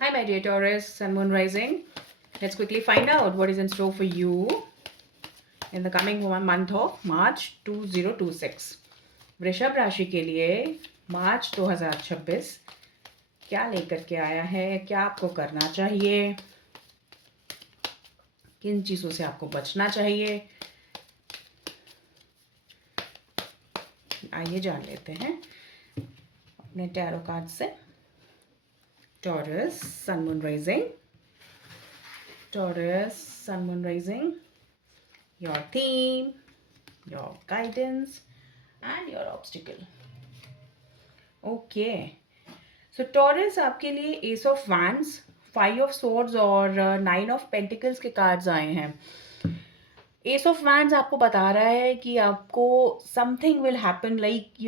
Hi, my dear Taurus, Sun, Moon, Rising. Let's quickly find out what is in store for you in the coming month of March 2026. वृषभ राशि के लिए मार्च 2026 क्या लेकर के आया है, क्या आपको करना चाहिए, किन चीज़ों से आपको बचना चाहिए, आइए जान लेते हैं अपने टैरो कार्ड से। Taurus, sun, moon, rising. Taurus, Sun, Moon, Rising, your theme, your guidance, and your obstacle. Okay. So Taurus आपके लिए Ace of Wands, Five of Swords और Nine of Pentacles के कार्ड्स आए हैं। Ace of Wands आपको बता रहा है कि आपको something will happen like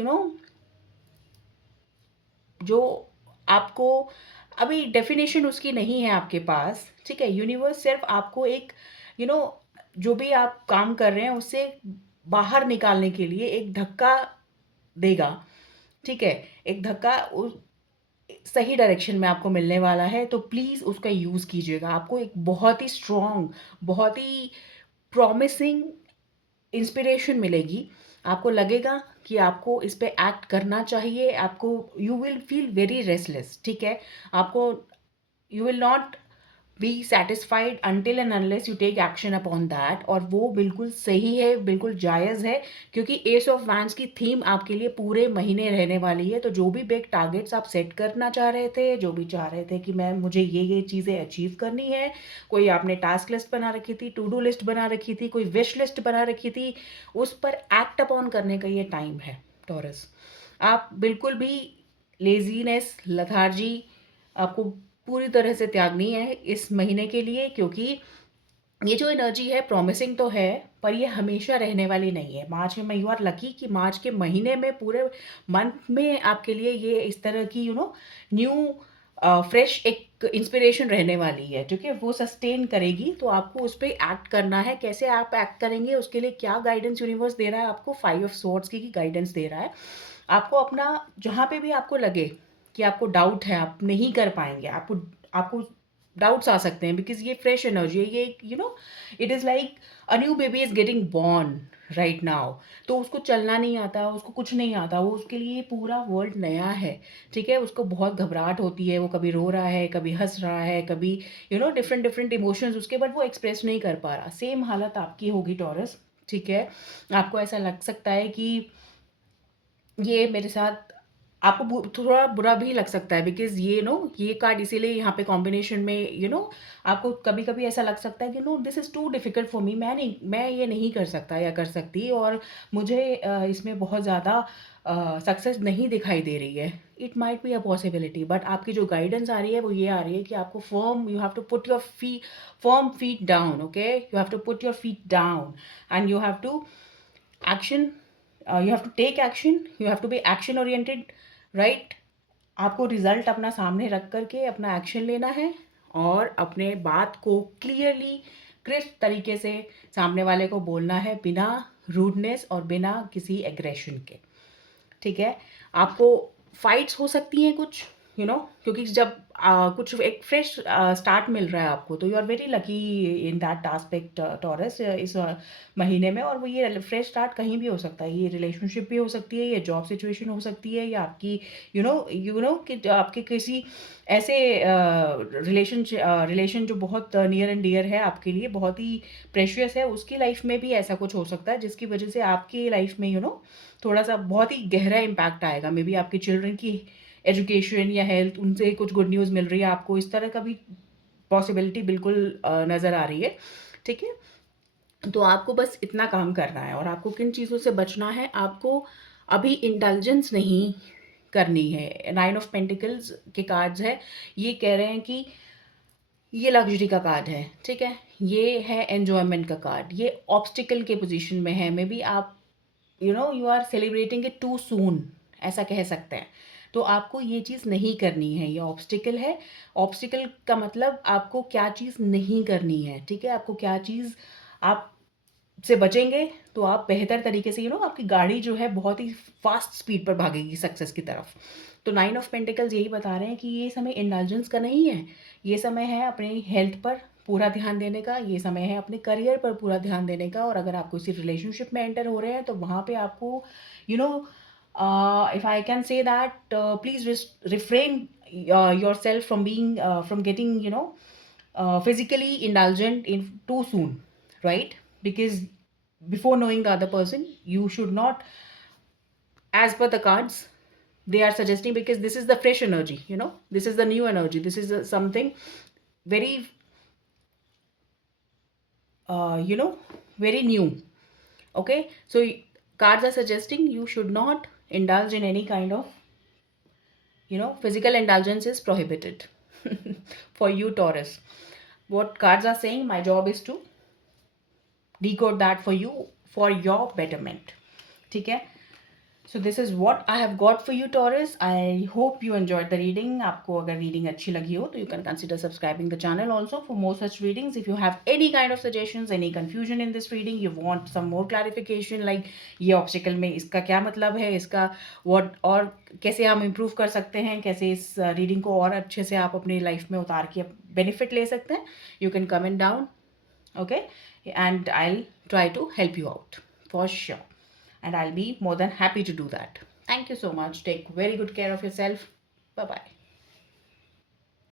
जो आपको अभी डेफिनेशन उसकी नहीं है आपके पास, ठीक है। यूनिवर्स सिर्फ आपको एक यू you नो जो भी आप काम कर रहे हैं उससे बाहर निकालने के लिए एक धक्का देगा, ठीक है। एक धक्का सही डायरेक्शन में आपको मिलने वाला है, तो प्लीज़ उसका यूज़ कीजिएगा। आपको एक बहुत ही स्ट्रॉन्ग, बहुत ही प्रॉमिसिंग इंस्पिरेशन मिलेगी। आपको लगेगा कि आपको इस पे एक्ट करना चाहिए। आपको you will feel very restless, ठीक है। आपको you will not be satisfied until and unless you take action upon that. और वो बिल्कुल सही है, बिल्कुल जायज़ है, क्योंकि एस ऑफ वैंड्स की थीम आपके लिए पूरे महीने रहने वाली है। तो जो भी बिग टारगेट्स आप सेट करना चाह रहे थे, जो भी चाह रहे थे कि मैं मुझे ये चीज़ें अचीव करनी है, कोई आपने टास्क लिस्ट बना रखी थी, टू डू लिस्ट बना रखी थी, कोई विश लिस्ट बना रखी थी, उस पर एक्ट अपॉन करने का ये टाइम है टॉरस। आप बिल्कुल भी लेजीनेस, लथार्जी आपको पूरी तरह से त्यागनी है इस महीने के लिए, क्योंकि ये जो एनर्जी है प्रॉमिसिंग तो है, पर ये हमेशा रहने वाली नहीं है। मार्च में यू आर लकी कि मार्च के महीने में, पूरे मंथ में आपके लिए ये इस तरह की न्यू फ्रेश एक इंस्पिरेशन रहने वाली है, ठीक है। वो सस्टेन करेगी, तो आपको उस पर एक्ट करना है। कैसे आप एक्ट करेंगे, उसके लिए क्या गाइडेंस यूनिवर्स दे रहा है आपको, फाइव ऑफ सोर्ड्स की गाइडेंस दे रहा है। आपको अपना जहाँ पे भी आपको लगे कि आपको डाउट है, आप नहीं कर पाएंगे, आपको आपको डाउट्स आ सकते हैं, बिकॉज ये फ्रेश एनर्जी है। ये it is like a new baby is getting born right now. तो उसको चलना नहीं आता, उसको कुछ नहीं आता, वो उसके लिए पूरा वर्ल्ड नया है, ठीक है। उसको बहुत घबराहट होती है, वो कभी रो रहा है, कभी हंस रहा है, कभी डिफरेंट डिफरेंट इमोशंस उसके, बट वो एक्सप्रेस नहीं कर पा रहा। सेम हालत आपकी होगी टॉरस, ठीक है। आपको ऐसा लग सकता है कि ये मेरे साथ, आपको थोड़ा बुरा भी लग सकता है, बिकॉज ये कार्ड इसीलिए यहाँ पे कॉम्बिनेशन में आपको कभी कभी ऐसा लग सकता है कि no this is too difficult for me, मैं ये नहीं कर सकता या कर सकती, और मुझे इसमें बहुत ज़्यादा सक्सेस नहीं दिखाई दे रही है। It might be a possibility, but आपकी जो गाइडेंस आ रही है वो ये आ रही है कि आपको you have to put your firm feet down, okay. You have to put your feet down and you have to action, you have to take action, you have to be action oriented, right। आपको result अपना सामने रख करके अपना action लेना है, और अपने बात को क्लियरली क्रिस्प तरीके से सामने वाले को बोलना है, बिना रूडनेस और बिना किसी एग्रेशन के, ठीक है। आपको फाइट्स हो सकती हैं कुछ, क्योंकि जब कुछ एक फ्रेश स्टार्ट मिल रहा है आपको, तो you are very lucky in that aspect Taurus इस महीने में। और वो ये फ्रेश स्टार्ट कहीं भी हो सकता है, ये रिलेशनशिप भी हो सकती है, ये जॉब सिचुएशन हो सकती है, या आपकी कि आपके किसी ऐसे रिलेशन जो बहुत नियर एंड डियर है आपके लिए, बहुत ही प्रेशियस है, उसकी लाइफ में भी ऐसा कुछ हो सकता है, जिसकी वजह से आपकी लाइफ में थोड़ा सा बहुत ही गहरा इम्पैक्ट आएगा। मे बी आपके चिल्ड्रन की एजुकेशन या हेल्थ, उनसे कुछ गुड न्यूज़ मिल रही है आपको, इस तरह का भी पॉसिबिलिटी बिल्कुल नज़र आ रही है, ठीक है। तो आपको बस इतना काम करना है, और आपको किन चीज़ों से बचना है, आपको अभी इंटेलिजेंस नहीं करनी है। नाइन ऑफ पेंटिकल्स के कार्ड्स है, ये कह रहे हैं कि ये लग्जरी का कार्ड है, ठीक है। ये है एन्जॉयमेंट का कार्ड, ये ऑब्स्टिकल के पोजीशन में है। मे बी आप you are celebrating it too soon, ऐसा कह सकते हैं। तो आपको ये चीज़ नहीं करनी है, ये ऑब्स्टिकल है। ऑब्स्टिकल का मतलब आपको क्या चीज़ नहीं करनी है, ठीक है। आपको क्या चीज़ आप से बचेंगे, तो आप बेहतर तरीके से आपकी गाड़ी जो है बहुत ही फास्ट स्पीड पर भागेगी सक्सेस की तरफ, तो 9 ऑफ पेंटिकल्स यही बता रहे हैं कि ये समय इंडल्जेंस का नहीं है, ये समय है अपनी हेल्थ पर पूरा ध्यान देने का, ये समय है अपने करियर पर पूरा ध्यान देने का। और अगर आप किसी रिलेशनशिप में एंटर हो रहे हैं तो वहाँ पे आपको you know if I can say that, please refrain yourself from being from getting physically indulgent in too soon, right? Because before knowing the other person, you should not, as per the cards, they are suggesting, because this is the fresh energy, this is the new energy, this is something very very new. Okay, so cards are suggesting you should not indulge in any kind of physical indulgence is prohibited for you, Taurus. What cards are saying, my job is to decode that for you, for your betterment. ठीक है? So this is what I have got for you, Taurus. I hope you enjoyed the reading. आपको अगर reading अच्छी लगी हो तो you can consider subscribing the channel also for more such readings. If you have any kind of suggestions, any confusion in this reading, you want some more clarification, like ये obstacle में इसका क्या मतलब है, इसका what और कैसे हम improve कर सकते हैं, कैसे इस reading को और अच्छे से आप अपनी life में उतार के benefit ले सकते हैं, you can comment down, okay? And I'll try to help you out for sure. And I'll be more than happy to do that. Thank you so much. Take very good care of yourself. Bye bye.